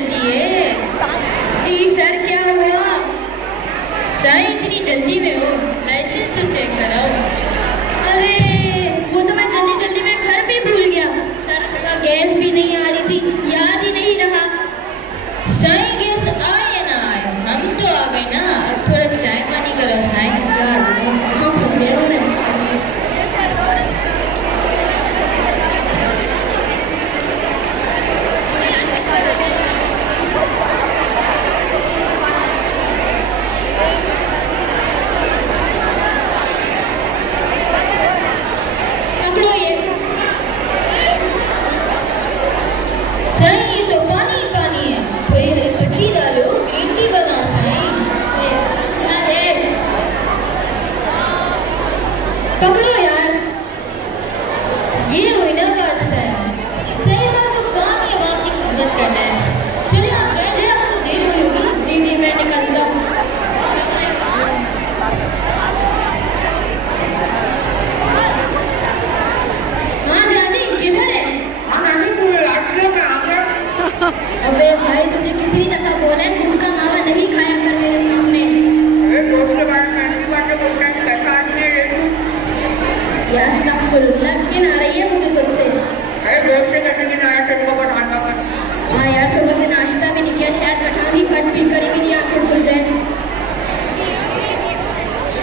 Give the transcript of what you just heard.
जल्दी है। जी सर, क्या हुआ? साईं इतनी जल्दी में हो, लाइसेंस तो चेक कराओ। अरे वो तो मैं जल्दी जल्दी में घर भी भूल गया सर। सुबह गैस भी नहीं आ रही थी, याद ही नहीं रहा। साईं गैस आए या ना आए, हम तो आ गए ना। अब थोड़ा चाय पानी कराओ साईं।